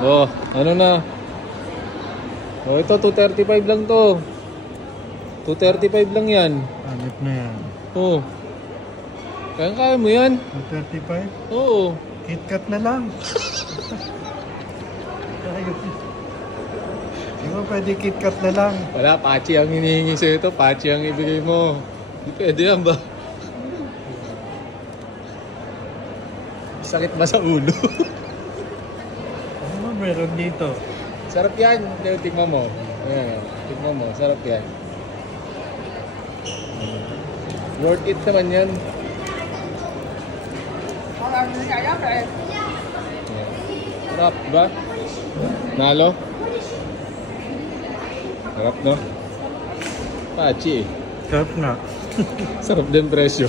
Oh, ano na? Oh, ito 235 lang to. 235 lang yan. Hanip na yan. Oh. Kaya mo yan? 235? Oo. KitKat na lang. Di ba pwede KitKat na lang? Wala, Pachi ang hinihingi sa'yo ito. Pachi ang ibigay mo. Hindi pwede yan ba? Sakit ba sa ulo? Ano ba meron dito? Sarap yan. Tingnan mo. Ayan, tingnan mo. Sarap yan. Worth it naman yan. Sarap ba? Nalo? Sarap no? Pachi eh. Sarap nga. Sarap din presyo.